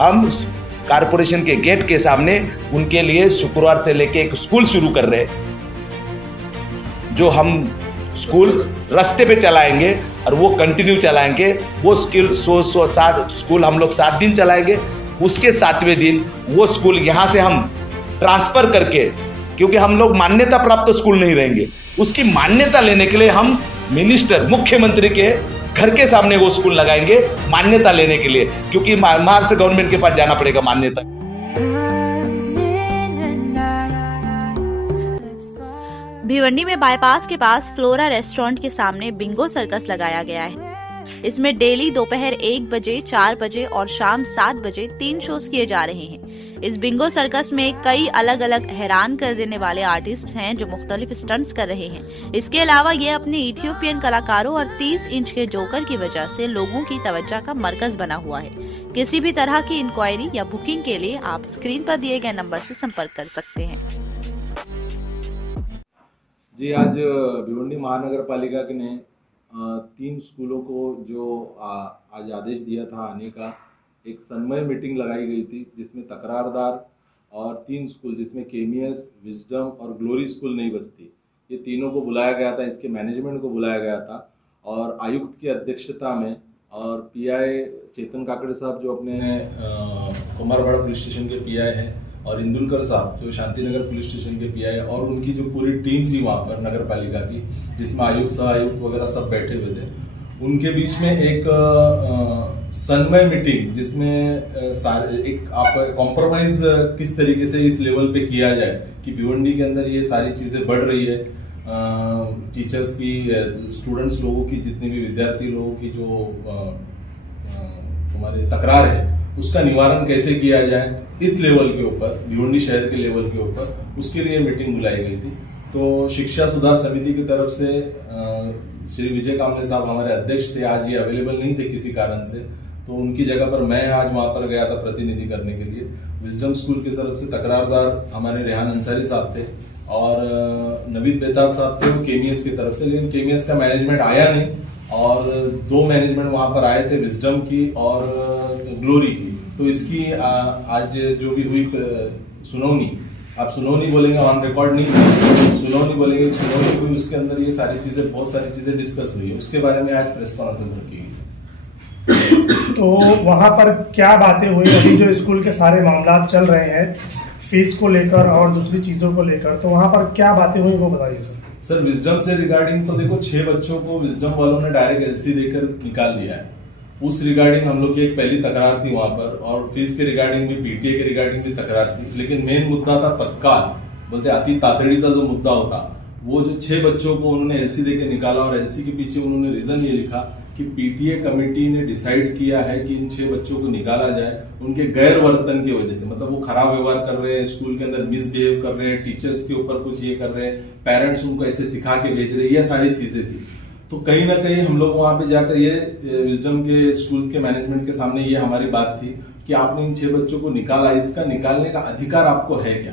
हम कारपोरेशन के गेट के सामने उनके लिए शुक्रवार से लेके एक स्कूल शुरू कर रहे हैं, जो हम स्कूल रास्ते पे चलाएंगे और वो कंटिन्यू चलाएंगे। वो स्कूल हम लोग 7 दिन चलाएंगे। उसके 7वें दिन वो स्कूल यहाँ से हम ट्रांसफर करके, क्योंकि हम लोग मान्यता प्राप्त स्कूल नहीं रहेंगे, उसकी मान्यता लेने के लिए हम मिनिस्टर मुख्यमंत्री के घर के सामने वो स्कूल लगाएंगे मान्यता लेने के लिए, क्योंकि महाराष्ट्र गवर्नमेंट के पास जाना पड़ेगा मान्यता। भिवंडी में बाईपास के पास फ्लोरा रेस्टोरेंट के सामने बिंगो सर्कस लगाया गया है। इसमें डेली दोपहर 1 बजे, 4 बजे और शाम 7 बजे 3 शोज किए जा रहे हैं। इस बिंगो सर्कस में कई अलग अलग हैरान कर देने वाले आर्टिस्ट हैं जो मुख्तलिफ स्टंट्स कर रहे हैं। इसके अलावा ये अपने इथियोपियन कलाकारों और 30 इंच के जोकर की वजह से लोगों की तवज्जो का मरकज बना हुआ है। किसी भी तरह की इंक्वायरी या बुकिंग के लिए आप स्क्रीन पर दिए गए नंबर से संपर्क कर सकते हैं। जी, आज भिवंडी महानगर पालिका ने 3 स्कूलों को जो आज आदेश दिया था आने का, एक सन्मय मीटिंग लगाई गई थी जिसमें तकरारदार और 3 स्कूल जिसमें केमियस, विजडम और ग्लोरी स्कूल नहीं बस्ती, ये तीनों को बुलाया गया था। इसके मैनेजमेंट को बुलाया गया था और आयुक्त की अध्यक्षता में और पीआई चेतन काकड़े साहब जो अपने कुमारवाड़ा पुलिस स्टेशन के पीआई हैं और इंदुलकर साहब जो शांतिनगर पुलिस स्टेशन के पीआई और उनकी जो पूरी टीम थी वहाँ पर नगर पालिका की, जिसमें आयुक्त, सह आयुक्त वगैरह सब बैठे हुए थे, उनके बीच में एक सन्मय मीटिंग जिसमें एक आप कॉम्प्रोमाइज किस तरीके से इस लेवल पे किया जाए कि भिवंडी के अंदर ये सारी चीजें बढ़ रही है, टीचर्स की, स्टूडेंट्स लोगों की, जितने भी विद्यार्थी लोगों की जो हमारे तकरार है उसका निवारण कैसे किया जाए इस लेवल के ऊपर, भिवंडी शहर के लेवल के ऊपर, उसके लिए मीटिंग बुलाई गई थी। तो शिक्षा सुधार समिति की तरफ से श्री विजय कामले साहब हमारे अध्यक्ष थे, आज ये अवेलेबल नहीं थे किसी कारण से, तो उनकी जगह पर मैं आज वहां पर गया था प्रतिनिधि करने के लिए। विजडम स्कूल की तरफ से तकरारदार हमारे रेहान अंसारी साहब थे और नवीद बेताब साहब थे केमियस की तरफ से, लेकिन केमियस का मैनेजमेंट आया नहीं और 2 मैनेजमेंट वहां पर आए थे, विजडम की और ग्लोरी की। तो इसकी आज जो भी हुई सुनौनी, आप सुनौनी बोलेंगे, ऑन रिकॉर्ड नहीं, सुनौनी बोलेंगे, सुनौनी हुई, उसके अंदर ये सारी चीजें, बहुत सारी चीजें डिस्कस हुई है, उसके बारे में आज प्रेस कॉन्फ्रेंस रखी गई। तो वहां पर क्या बातें हुई? अभी जो स्कूल के सारे मामला चल रहे हैं फीस को लेकर और दूसरी चीजों को लेकर, तो वहां पर क्या बातें हुई वो बताइए सर। सर, विजडम से रिगार्डिंग तो देखो 6 बच्चों को विजडम वालों ने डायरेक्ट एलसी देकर निकाल दिया है। उस रिगार्डिंग हम लोग की एक पहली तकरार थी वहां पर, और फीस के रिगार्डिंग भी, पीटीए के रिगार्डिंग भी तकरार थी, लेकिन मेन मुद्दा था तत्काल, बोलते अति तातड़ीचा जो मुद्दा होता, वो जो 6 बच्चों को उन्होंने एलसी देकर निकाला और एलसी के पीछे उन्होंने रीजन ये लिखा कि पीटीए कमेटी ने डिसाइड किया है कि इन 6 बच्चों को निकाला जाए उनके गैर वर्तन की वजह से, मतलब वो खराब व्यवहार कर रहे हैं, स्कूल के अंदर मिसबिहेव कर रहे हैं, टीचर्स के ऊपर कुछ ये कर रहे हैं, पेरेंट्स उनको ऐसे सिखा के भेज रहे हैं, ये सारी चीजें थी। तो कहीं ना कहीं हम लोग वहां पे जाकर ये विजडम के स्कूल के मैनेजमेंट के सामने ये हमारी बात थी कि आपने इन 6 बच्चों को निकाला, इसका निकालने का अधिकार आपको है क्या?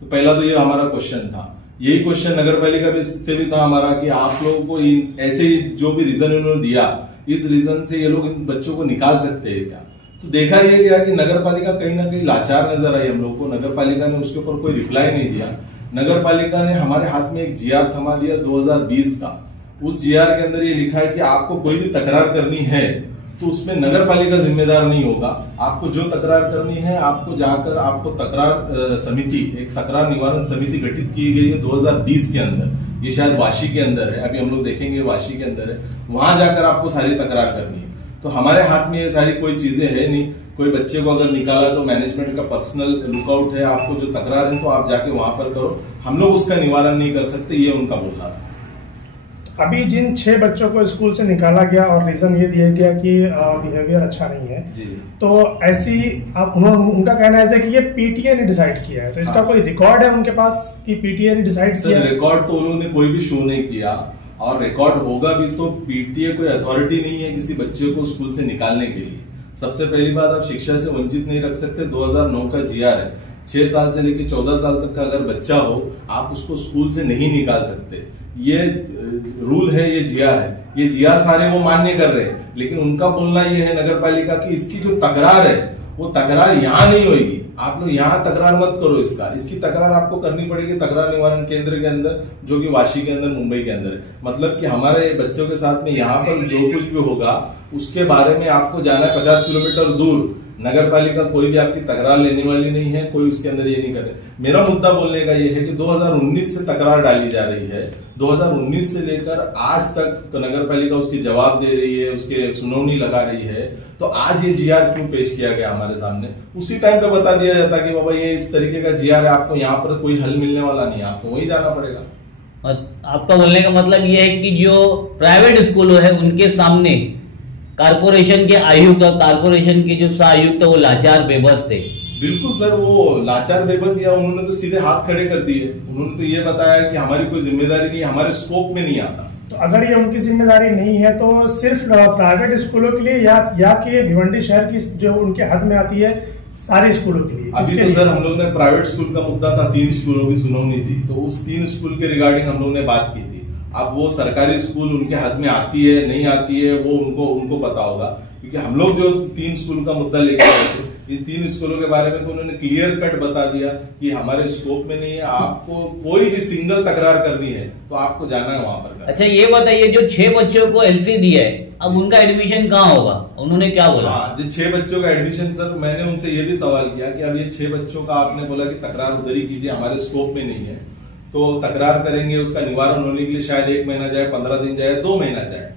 तो पहला तो ये हमारा क्वेश्चन था। यही क्वेश्चन नगर पालिका से भी था हमारा कि आप लोगों को ऐसे जो भी रीजन उन्होंने दिया, इस रीजन से ये लोग इन बच्चों को निकाल सकते हैं क्या? तो देखा यह गया कि नगर पालिका कहीं ना कहीं लाचार नजर आई हम लोग को। नगर पालिका ने उसके ऊपर कोई रिप्लाई नहीं दिया। नगर पालिका ने हमारे हाथ में एक जीआर थमा दिया 2020 का। उस जीआर के अंदर ये लिखा है कि आपको कोई भी तकरार करनी है तो उसमें नगर पालिका जिम्मेदार नहीं होगा। आपको जो तकरार करनी है, आपको जाकर आपको तकरार समिति, एक तकरार निवारण समिति गठित की गई है 2020 के अंदर, ये शायद वाशी के अंदर है, अभी हम लोग देखेंगे वाशी के अंदर है, वहां जाकर आपको सारी तकरार करनी है। तो हमारे हाथ में ये सारी कोई चीजें है नहीं। कोई बच्चे को अगर निकाला तो मैनेजमेंट का पर्सनल लुकआउट है, आपको जो तकरार है तो आप जाके वहां पर करो, हम लोग उसका निवारण नहीं कर सकते, ये उनका बोलना था। अभी जिन 6 बच्चों को स्कूल से निकाला गया और रीजन ये दिया गया कि बिहेवियर अच्छा नहीं है जी, तो ऐसी उनका कहना है कि ये पीटीए ने डिसाइड किया है, तो इसका कोई रिकॉर्ड है उनके पास कि पीटीए ने डिसाइड किया? रिकॉर्ड तो उन्होंने कोई भी शो नहीं किया, और रिकॉर्ड होगा भी तो पीटीए कोई अथॉरिटी नहीं है किसी बच्चे को स्कूल से निकालने के लिए। सबसे पहली बात, आप शिक्षा से वंचित नहीं रख सकते। 2009 का जीआर है, 6 साल से लेकर 14 साल तक का अगर बच्चा हो आप उसको स्कूल से नहीं निकाल सकते। ये रूल है, ये जीआर है, ये जीआर सारे वो मान्य कर रहे हैं, लेकिन उनका बोलना ये है नगर पालिका की इसकी जो तकरार है वो तकरार यहाँ नहीं होगी। आप लोग यहाँ तकरार मत करो, इसकी तकरार आपको करनी पड़ेगी तकरार निवारण केंद्र के अंदर, जो कि वाशी के अंदर, मुंबई के अंदर है। मतलब कि हमारे बच्चों के साथ में यहाँ पर जो कुछ भी होगा उसके बारे में आपको जाना है 50 किलोमीटर दूर। नगर पालिका कोई भी आपकी तकरार लेने वाली नहीं है, कोई उसके अंदर ये नहीं करे। मेरा मुद्दा बोलने का ये है कि 2019 से तकरार डाली जा रही है, 2019 से लेकर आज तक नगर पालिका उसकी जवाब दे रही है, उसके सुनवाई लगा रही है। तो आज ये जीआर क्यों पेश किया गया हमारे सामने? उसी टाइम पे बता दिया जाता कि बाबा ये इस तरीके का जीआर है, आपको यहाँ पर कोई हल मिलने वाला नहीं है, आपको वही जाना पड़ेगा। आपका बोलने का मतलब ये है कि जो प्राइवेट स्कूल है उनके सामने कारपोरेशन के आयुक्त और कारपोरेशन के जो सहायुक्त वो लाचार बेबस थे। बिल्कुल सर, वो लाचार बेबस या उन्होंने तो सीधे हाथ खड़े कर दिए। उन्होंने तो ये बताया कि हमारी कोई जिम्मेदारी नहीं, हमारे स्कोप में नहीं आता। तो अगर ये उनकी जिम्मेदारी नहीं है तो सिर्फ प्राइवेट स्कूलों के लिए या कि भिवंडी शहर की जो उनके हद में आती है सारे स्कूलों के लिए? अभी तो सर हम लोग ने प्राइवेट स्कूल का मुद्दा था, 3 स्कूलों की सुनवाई थी, तो उस 3 स्कूल के रिगार्डिंग हम लोग ने बात की थी। अब वो सरकारी स्कूल उनके हद में आती है नहीं आती है वो उनको पता होगा, क्योंकि हम लोग जो 3 स्कूल का मुद्दा लेकर आए थे, इन 3 स्कूलों के बारे में तो उन्होंने क्लियर कट बता दिया कि हमारे स्कोप में नहीं है। आपको कोई भी सिंगल तकरार करनी है तो आपको जाना है वहां पर। अच्छा ये बताइए, जो 6 बच्चों को एलसी दिया है, अब उनका एडमिशन कहाँ होगा? उन्होंने क्या बोला? हाँ, जो 6 बच्चों का एडमिशन, सर मैंने उनसे ये भी सवाल किया कि अब ये 6 बच्चों का आपने बोला कि तकरार उधर ही कीजिए, हमारे स्कोप में नहीं है, तो तकरार करेंगे, उसका निवारण होने के लिए शायद 1 महीना जाए, 15 दिन जाए, 2 महीना जाए।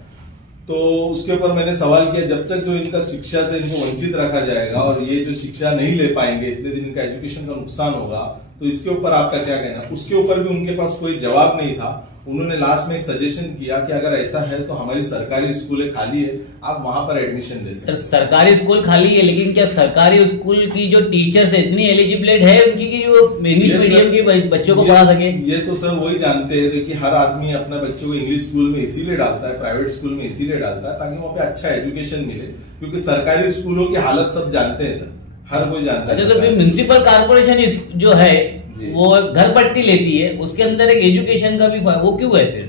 तो उसके ऊपर मैंने सवाल किया, जब तक जो इनका शिक्षा से इनको वंचित रखा जाएगा और ये जो शिक्षा नहीं ले पाएंगे, इतने दिन इनका एजुकेशन का नुकसान होगा, तो इसके ऊपर आपका क्या कहना? उसके ऊपर भी उनके पास कोई जवाब नहीं था। उन्होंने लास्ट में एक सजेशन किया कि अगर ऐसा है तो हमारी सरकारी स्कूलें खाली है, आप वहां पर एडमिशन ले सकते हैं। सरकारी स्कूल खाली है, लेकिन क्या सरकारी स्कूल की जो टीचर्स है इतनी एलिजिबिलिटी है उनकी कि जो इंग्लिश मीडियम के बच्चों को पढ़ा सके? ये तो सर वही जानते हैं कि हर आदमी अपने बच्चों को इंग्लिश स्कूल में इसीलिए डालता है, प्राइवेट स्कूल में इसीलिए डालता है ताकि वहाँ पे अच्छा एजुकेशन मिले, क्योंकि सरकारी स्कूलों की हालत सब जानते हैं सर, हर कोई जानता है। अच्छा, तो फिर म्युनिसिपल कारपोरेशन जो है वो घर पट्टी लेती है, उसके अंदर एक एजुकेशन का भी वो क्यों है फिर?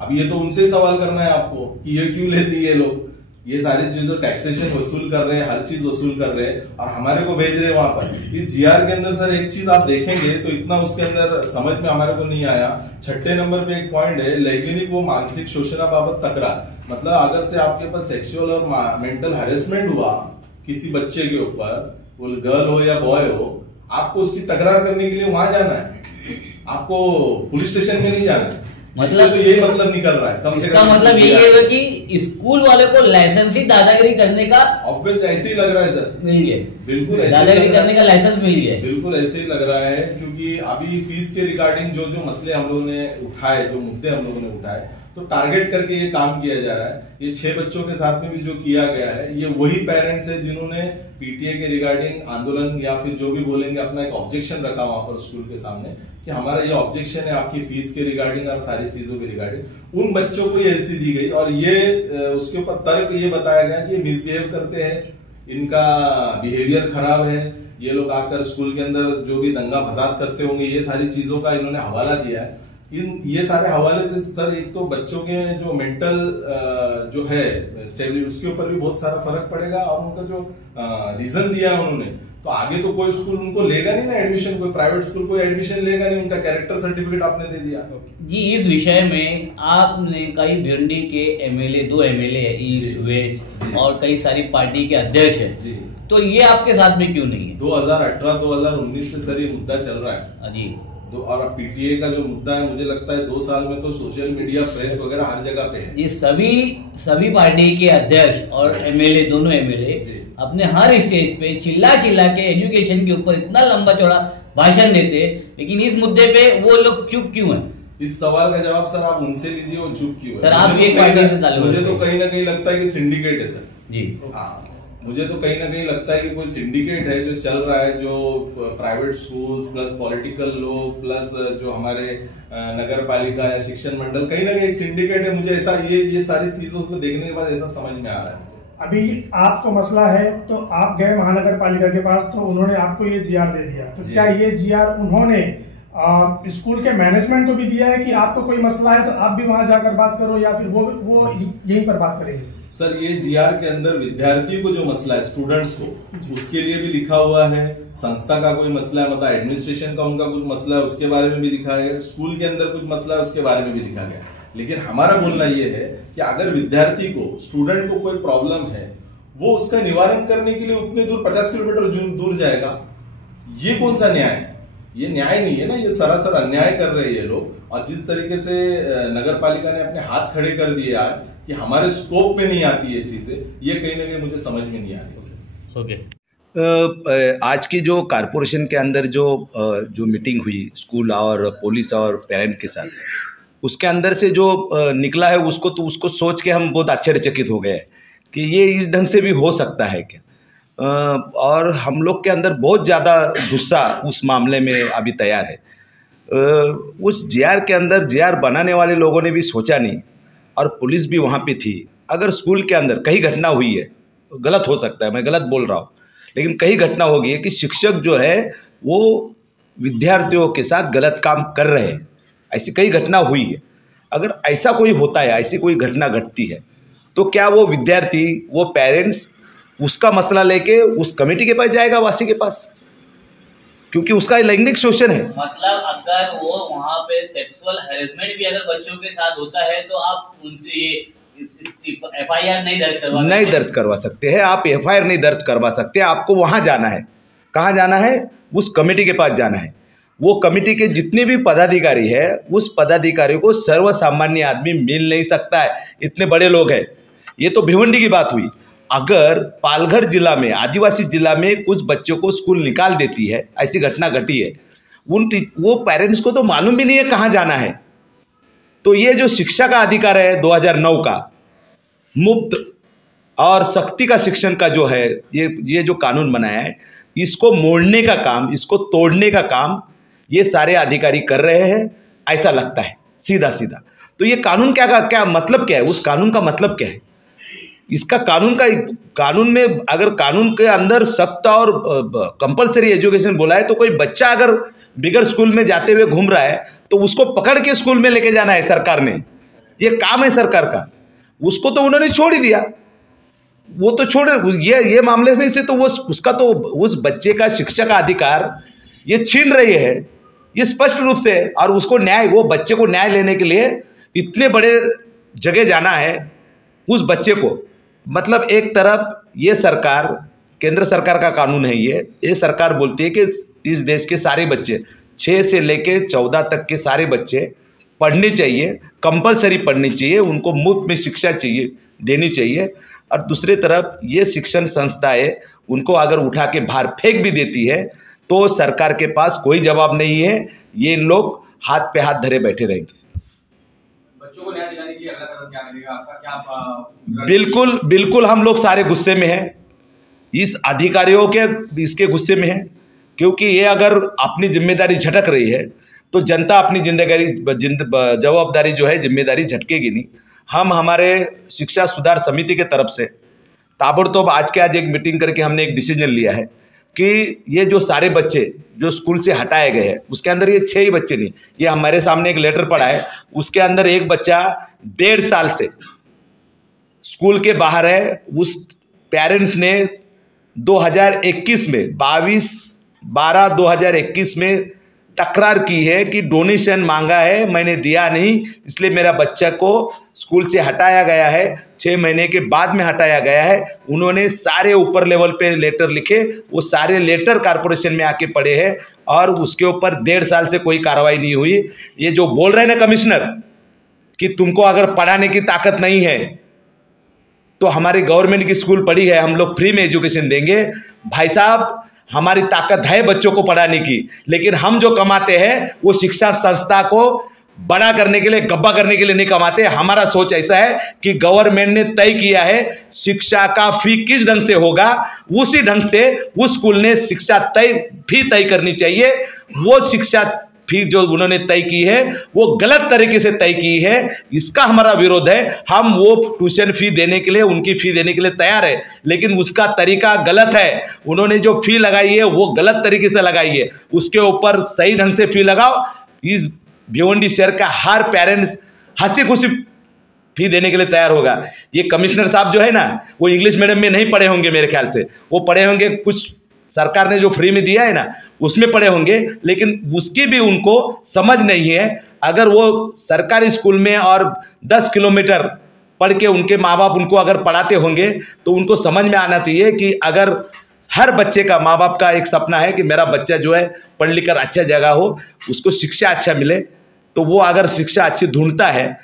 अब ये तो उनसे सवाल करना है आपको कि ये क्यों लेती है लोग, ये सारी चीजों टैक्सेशन वसूल कर रहे हैं, हर चीज वसूल कर रहे हैं और हमारे को भेज रहे हैं वहां पर। इस जीआर के अंदर सर एक चीज आप देखेंगे तो इतना उसके अंदर समझ में हमारे को नहीं आया। 6ठे नंबर पे एक पॉइंट है, लैंगिक व मानसिक शोषण बाबत तकरार। मतलब अगर से आपके पास सेक्सुअल और मेंटल हैरेसमेंट हुआ किसी बच्चे के ऊपर, वो गर्ल हो या बॉय हो, आपको उसकी तकरार करने के लिए वहां जाना है, आपको पुलिस स्टेशन में नहीं जाना है। मतलब तो यही मतलब निकल रहा है, कम से इसका कम मतलब यही है कि स्कूल वाले को लाइसेंस ही दादागिरी करने का ऑब्वियस ऐसे ही लग रहा है सर, मिल गया। बिल्कुल दादागिरी करने का लाइसेंस मिल गया, बिल्कुल ऐसे ही लग रहा है। क्योंकि अभी फीस के रिगार्डिंग जो मसले हम लोगों ने उठाए, जो मुद्दे हम लोगों ने उठाए, तो टारगेट करके ये काम किया जा रहा है। ये 6 बच्चों के साथ में भी जो किया गया है, ये वही पेरेंट्स है जिन्होंने पीटीए के रिगार्डिंग आंदोलन या फिर जो भी बोलेंगे अपना एक ऑब्जेक्शन रखा वहां पर स्कूल के सामने कि हमारा ये ऑब्जेक्शन है आपकी फीस के रिगार्डिंग और सारी चीजों के रिगार्डिंग। उन बच्चों को ये एलसी दी गई और ये उसके ऊपर तर्क ये बताया गया कि ये मिसबिहेव करते हैं, इनका बिहेवियर खराब है, ये लोग आकर स्कूल के अंदर जो भी दंगा फसाद करते होंगे, ये सारी चीजों का इन्होंने हवाला दिया है। ये सारे हवाले से सर एक तो बच्चों के जो मेंटल जो है स्टेबिलिटी, उसके ऊपर भी बहुत सारा फर्क पड़ेगा और उनका जो रीजन दिया है उन्होंने, तो आगे तो कोई स्कूल उनको लेगा नहीं ना एडमिशन, कोई प्राइवेट स्कूल कोई एडमिशन लेगा नहीं, उनका कैरेक्टर सर्टिफिकेट आपने दे दिया। जी, इस विषय में आपने कई भिवंडी के एमएलए, 2 एमएलए है, ईस्ट वेस्ट और कई सारी पार्टी के अध्यक्ष है जी, तो ये आपके साथ में क्यों नहीं है? 2018-2019 से सर ये मुद्दा चल रहा है जी। तो और पीटीए का जो मुद्दा है, मुझे लगता है 2 साल में तो सोशल मीडिया, प्रेस वगैरह हर जगह पे है। ये सभी पार्टी के अध्यक्ष और एमएलए, दोनों एमएलए अपने हर स्टेज पे चिल्ला के एजुकेशन के ऊपर इतना लंबा चौड़ा भाषण देते, लेकिन इस मुद्दे पे वो लोग चुप क्यों हैं? इस सवाल का जवाब सर आप उनसे लीजिए, वो चुप क्यों है। सर आप एक पार्टी से ताल्लुक, मुझे तो कहीं ना कहीं लगता है कि सिंडिकेट है सर जी। हाँ, मुझे तो कहीं ना कहीं लगता है कि कोई सिंडिकेट है जो चल रहा है, जो प्राइवेट स्कूल्स प्लस पॉलिटिकल लोग प्लस जो हमारे नगर पालिका या शिक्षण मंडल, कहीं ना कहीं एक सिंडिकेट है। मुझे ऐसा ये सारी चीजों को देखने के बाद ऐसा समझ में आ रहा है। अभी आपको मसला है तो आप गए महानगर पालिका के पास, तो उन्होंने आपको ये जीआर दे दिया, तो क्या ये जीआर उन्होंने स्कूल के मैनेजमेंट को भी दिया है कि आपको कोई मसला है तो आप भी वहां जाकर बात करो, या फिर वो यहीं पर बात करेंगे? सर ये जीआर के अंदर विद्यार्थियों को जो मसला है, स्टूडेंट्स को, उसके लिए भी लिखा हुआ है। संस्था का कोई मसला है, मतलब एडमिनिस्ट्रेशन का उनका कुछ मसला है, उसके बारे में भी लिखा है। स्कूल के अंदर कुछ मसला है, उसके बारे में भी लिखा गया। लेकिन हमारा बोलना ये है कि अगर विद्यार्थी को, स्टूडेंट को कोई प्रॉब्लम है, वो उसका निवारण करने के लिए उतने दूर 50 किलोमीटर दूर जाएगा। ये कौन सा न्याय है? ये न्याय नहीं है ना, ये सरासर अन्याय कर रहे हैं ये लोग। और जिस तरीके से नगर पालिका ने अपने हाथ खड़े कर दिए आज कि हमारे स्कोप में नहीं आती ये चीजें, ये कहीं ना कहीं मुझे समझ में नहीं आ रही। ओके। आज की जो कारपोरेशन के अंदर जो मीटिंग हुई स्कूल और पुलिस और पेरेंट के साथ, उसके अंदर से जो निकला है उसको सोच के हम बहुत आश्चर्यचकित हो गए कि ये इस ढंग से भी हो सकता है क्या। और हम लोग के अंदर बहुत ज़्यादा गुस्सा उस मामले में अभी तैयार है। उस जीआर के अंदर जीआर बनाने वाले लोगों ने भी सोचा नहीं, और पुलिस भी वहाँ पे थी। अगर स्कूल के अंदर कहीं घटना हुई है, गलत हो सकता है, मैं गलत बोल रहा हूँ, लेकिन कहीं घटना हो गई है कि शिक्षक जो है वो विद्यार्थियों के साथ गलत काम कर रहे हैं, ऐसी कई घटना हुई है। अगर ऐसा कोई होता है, ऐसी कोई घटना घटती है, तो क्या वो विद्यार्थी, वो पेरेंट्स उसका मसला लेके उस कमेटी के पास जाएगा, वासी के पास? क्योंकि उसका लैंगिक शोषण है। मतलब अगर वो वहाँ पे सेक्सुअल हैरेसमेंट भी अगर बच्चों के साथ होता है तो आप उनसे FIR नहीं दर्ज करवा सकते हैं। आप FIR नहीं दर्ज करवा सकते। आपको वहाँ जाना है। कहाँ जाना है? उस कमेटी के पास जाना है। वो कमेटी के जितने भी पदाधिकारी है, उस पदाधिकारी को सर्वसामान्य आदमी मिल नहीं सकता है, इतने बड़े लोग हैं। ये तो भिवंडी की बात हुई। अगर पालघर जिला में, आदिवासी जिला में कुछ बच्चों को स्कूल निकाल देती है, ऐसी घटना घटी है, वो पेरेंट्स को तो मालूम भी नहीं है कहाँ जाना है। तो ये जो शिक्षा का अधिकार है 2009 का, मुफ्त और सख्ती का शिक्षण का जो है, ये जो कानून बनाया है, इसको मोड़ने का काम, इसको तोड़ने का काम ये सारे अधिकारी कर रहे हैं, ऐसा लगता है सीधा सीधा। तो ये कानून क्या मतलब क्या है? उस कानून का मतलब क्या है? इसका कानून में अगर कानून के अंदर सख्त और कंपलसरी एजुकेशन बोला है, तो कोई बच्चा अगर बिगर स्कूल में जाते हुए घूम रहा है तो उसको पकड़ के स्कूल में लेके जाना है सरकार ने। ये काम है सरकार का। उसको तो उन्होंने छोड़ ही दिया। वो तो छोड़, ये मामले में से तो वो उसका तो उस बच्चे का शिक्षा का अधिकार ये छीन रही है, ये स्पष्ट रूप से। और उसको न्याय, वो बच्चे को न्याय लेने के लिए इतने बड़े जगह जाना है उस बच्चे को। मतलब एक तरफ ये सरकार, केंद्र सरकार का कानून है, ये सरकार बोलती है कि इस देश के सारे बच्चे 6 से लेकर 14 तक के सारे बच्चे पढ़ने चाहिए, कंपलसरी पढ़नी चाहिए, उनको मुफ्त में शिक्षा चाहिए, देनी चाहिए। और दूसरी तरफ ये शिक्षण संस्थाएं उनको अगर उठा के बाहर फेंक भी देती है तो सरकार के पास कोई जवाब नहीं है। ये लोग हाथ पे हाथ धरे बैठे रहेंगे। बच्चों को न्याय दिलाने के लिए अगला कदम क्या रहेगा आपका? क्या बिल्कुल हम लोग सारे गुस्से में हैं, इस अधिकारियों के इसके गुस्से में हैं, क्योंकि ये अगर अपनी जिम्मेदारी झटक रही है तो जनता अपनी जवाबदारी जो है, जिम्मेदारी झटकेगी नहीं। हम हमारे शिक्षा सुधार समिति के तरफ से ताबड़तोड़ आज एक मीटिंग करके हमने एक डिसीजन लिया है कि ये जो सारे बच्चे जो स्कूल से हटाए गए हैं, उसके अंदर ये 6 ही बच्चे नहीं, ये हमारे सामने एक लेटर पड़ा है, उसके अंदर एक बच्चा 1.5 साल से स्कूल के बाहर है। उस पेरेंट्स ने 2021 में 22/12/2021 में तकरार की है कि डोनेशन मांगा है, मैंने दिया नहीं, इसलिए मेरा बच्चा को स्कूल से हटाया गया है। 6 महीने के बाद में हटाया गया है। उन्होंने सारे ऊपर लेवल पे लेटर लिखे, वो सारे लेटर कारपोरेशन में आके पड़े हैं और उसके ऊपर 1.5 साल से कोई कार्रवाई नहीं हुई। ये जो बोल रहे हैं ना कमिश्नर कि तुमको अगर पढ़ाने की ताकत नहीं है तो हमारी गवर्नमेंट की स्कूल पड़ी है, हम लोग फ्री में एजुकेशन देंगे। भाई साहब, हमारी ताकत है बच्चों को पढ़ाने की, लेकिन हम जो कमाते हैं वो शिक्षा संस्था को बड़ा करने के लिए, गब्बा करने के लिए नहीं कमाते। हमारा सोच ऐसा है कि गवर्नमेंट ने तय किया है शिक्षा का फी किस ढंग से होगा, उसी ढंग से उस स्कूल ने शिक्षा फी तय करनी चाहिए। वो शिक्षा फी जो उन्होंने तय की है वो गलत तरीके से तय की है, इसका हमारा विरोध है। हम वो ट्यूशन फी देने के लिए, उनकी फी देने के लिए तैयार है, लेकिन उसका तरीका गलत है। उन्होंने जो फी लगाई है वो गलत तरीके से लगाई है, उसके ऊपर सही ढंग से फी लगाओ। इस भिवंडी शहर का हर पेरेंट्स हंसी खुशी फी देने के लिए तैयार होगा। ये कमिश्नर साहब जो है ना, वो इंग्लिश मीडियम में नहीं पढ़े होंगे मेरे ख्याल से, वो पढ़े होंगे कुछ सरकार ने जो फ्री में दिया है ना उसमें पढ़े होंगे, लेकिन उसकी भी उनको समझ नहीं है। अगर वो सरकारी स्कूल में और 10 किलोमीटर पढ़ के उनके माँ बाप उनको अगर पढ़ाते होंगे तो उनको समझ में आना चाहिए कि अगर हर बच्चे का, माँ बाप का एक सपना है कि मेरा बच्चा जो है पढ़ लिख कर अच्छा जगह हो, उसको शिक्षा अच्छा मिले, तो वो अगर शिक्षा अच्छी ढूंढता है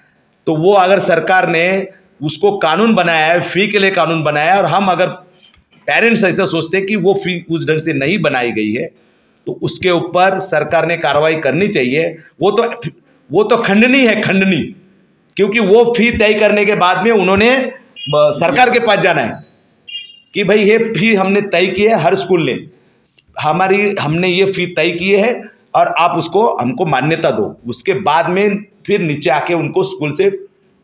तो वो अगर सरकार ने उसको कानून बनाया है, फ़ी के लिए कानून बनाया है, और हम अगर पेरेंट्स ऐसा सोचते हैं कि वो फ़ी उस ढंग से नहीं बनाई गई है तो उसके ऊपर सरकार ने कार्रवाई करनी चाहिए। वो तो खंडनी है, खंडनी, क्योंकि वो फ़ी तय करने के बाद में उन्होंने सरकार के पास जाना है कि भाई ये फ़ी हमने तय की है, हर स्कूल ने हमने ये फ़ी तय की है और आप उसको हमको मान्यता दो। उसके बाद में फिर नीचे आके उनको स्कूल से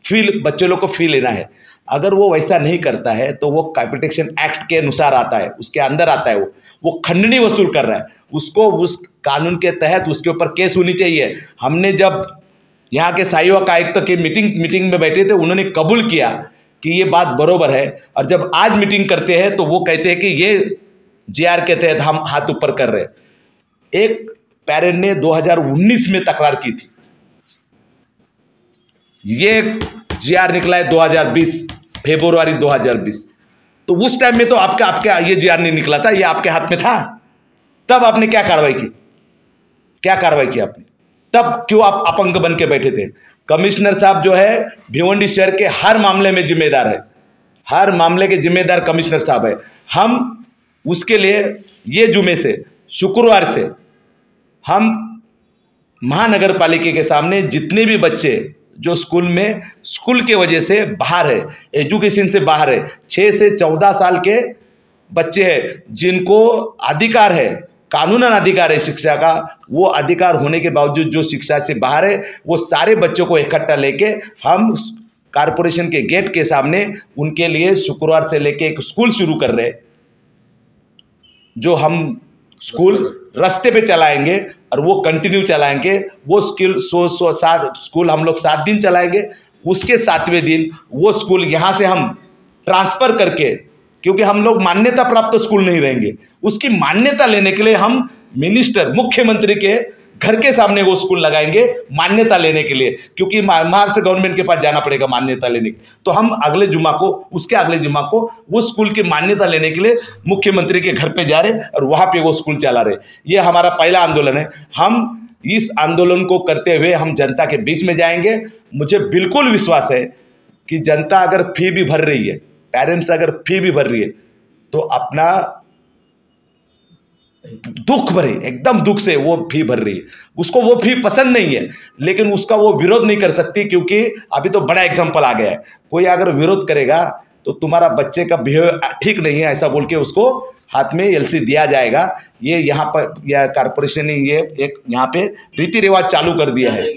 बच्चे लोग को फ़ी लेना है। अगर वो वैसा नहीं करता है तो वो कैपिटेशन एक्ट के अनुसार आता है, उसके अंदर आता है, वो खंडनी वसूल कर रहा है, उसको उस कानून के तहत उसके ऊपर केस होनी चाहिए। हमने जब यहाँ के सहायक आयुक्त की मीटिंग में बैठे थे, उन्होंने कबूल किया कि ये बात बरोबर है, और जब आज मीटिंग करते हैं तो वो कहते हैं कि ये जीआर के तहत हम हाथ ऊपर कर रहे हैं। एक पेरेंट ने 2019 में तकरार की थी, ये जीआर निकला है 2020 फरवरी 2020, तो उस टाइम में तो आपका ये जीआर नहीं निकला था, ये आपके हाथ में था। तब आपने क्या कार्रवाई की? क्या कार्रवाई की आपने? तब क्यों आप अपंग बन के बैठे थे? कमिश्नर साहब जो है भिवंडी शहर के हर मामले में जिम्मेदार है, हर मामले के जिम्मेदार कमिश्नर साहब है। हम उसके लिए ये जुमे से, शुक्रवार से, हम महानगर पालिका के सामने जितने भी बच्चे जो स्कूल के वजह से बाहर है, एजुकेशन से बाहर है, 6 से 14 साल के बच्चे हैं जिनको अधिकार है, कानूनन अधिकार है शिक्षा का, वो अधिकार होने के बावजूद जो शिक्षा से बाहर है, वो सारे बच्चों को इकट्ठा लेके हम कारपोरेशन के गेट के सामने उनके लिए शुक्रवार से लेके एक स्कूल शुरू कर रहे हैं, जो हम स्कूल रास्ते पे चलाएंगे और वो कंटिन्यू चलाएंगे। वो स्कूल हम लोग 7 दिन चलाएंगे। उसके 7वें दिन वो स्कूल यहाँ से हम ट्रांसफ़र करके, क्योंकि हम लोग मान्यता प्राप्त स्कूल नहीं रहेंगे, उसकी मान्यता लेने के लिए हम मुख्यमंत्री के घर के सामने वो स्कूल लगाएंगे मान्यता लेने के लिए, क्योंकि महाराष्ट्र गवर्नमेंट के पास जाना पड़ेगा मान्यता लेने के। तो हम अगले जुम्मा को, उसके अगले जुम्मा को वो स्कूल की मान्यता लेने के लिए मुख्यमंत्री के घर पे जा रहे और वहाँ पे वो स्कूल चला रहे। ये हमारा पहला आंदोलन है। हम इस आंदोलन को करते हुए हम जनता के बीच में जाएंगे। मुझे बिल्कुल विश्वास है कि जनता अगर फी भी भर रही है, पेरेंट्स अगर फी भी भर रही है, तो अपना दुख भरे, एकदम दुख से वो फी भर रही है। उसको वो फी पसंद नहीं है, लेकिन उसका वो विरोध नहीं कर सकती, क्योंकि अभी तो बड़ा एग्जांपल आ गया है। कोई अगर विरोध करेगा तो तुम्हारा बच्चे का बिहेवियर ठीक नहीं है ऐसा बोल के उसको हाथ में एलसी दिया जाएगा। ये यहाँ पर यह कारपोरेशन ने ये एक यहाँ पे रीति रिवाज चालू कर दिया है,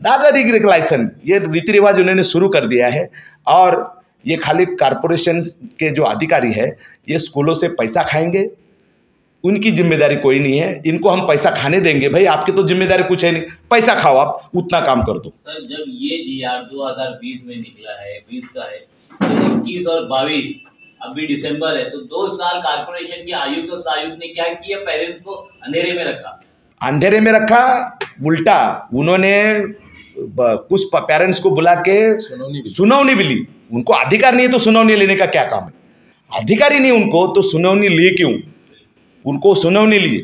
दादागिरी का लाइसेंस, ये रीति रिवाज उन्होंने शुरू कर दिया है। और ये खाली कारपोरेशन के जो अधिकारी है ये स्कूलों से पैसा खाएंगे, उनकी जिम्मेदारी कोई नहीं है। इनको हम पैसा खाने देंगे, भाई आपकी तो जिम्मेदारी कुछ है नहीं, पैसा खाओ, आप उतना काम कर दो। सर, जब ये जीआर 2020 में निकला है, 20 का है, तो 21 और 22 अभी दिसंबर है, तो 2 साल कारपोरेशन के आयुक्त और सहायुक्त ने क्या किया? पेरेंट्स को अंधेरे में रखा। अंधेरे में रखा, उल्टा उन्होंने कुछ पेरेंट्स को बुला के सुनौनी भी ली। उनको अधिकार नहीं है तो सुनौनी लेने का क्या काम है? अधिकार ही नहीं उनको, तो सुनौनी लिए क्यों? उनको सुनौनी लिए,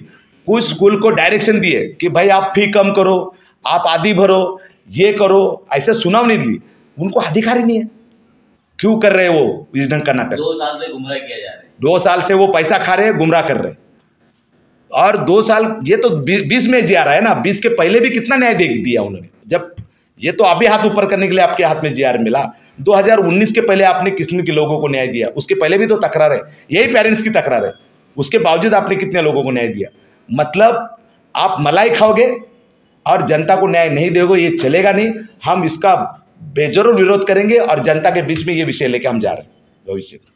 कुछ स्कूल को डायरेक्शन दिए कि भाई आप फी कम करो, आप आधी भरो, ये करो, ऐसे सुनौनी दी। उनको अधिकार ही नहीं है, क्यों कर रहे हैं वो इस ढंग का नाटक? 2 साल से गुमराह किया जा रहा है। 2 साल से वो पैसा खा रहे हैं, गुमराह कर रहे हैं। और 2 साल, ये तो 20 में जीआर है ना, 20 के पहले भी कितना न्याय दे दिया उन्होंने। जब ये तो अभी हाथ ऊपर करने के लिए आपके हाथ में जीआर मिला, 2019 के पहले आपने कितने के लोगों को न्याय दिया? उसके पहले भी तो तकरार है, यही पेरेंट्स की तकरार है, उसके बावजूद आपने कितने लोगों को न्याय दिया? मतलब आप मलाई खाओगे और जनता को न्याय नहीं दोगे, ये चलेगा नहीं। हम इसका बेजोर विरोध करेंगे और जनता के बीच में ये विषय लेके हम जा रहे हैं भविष्य में।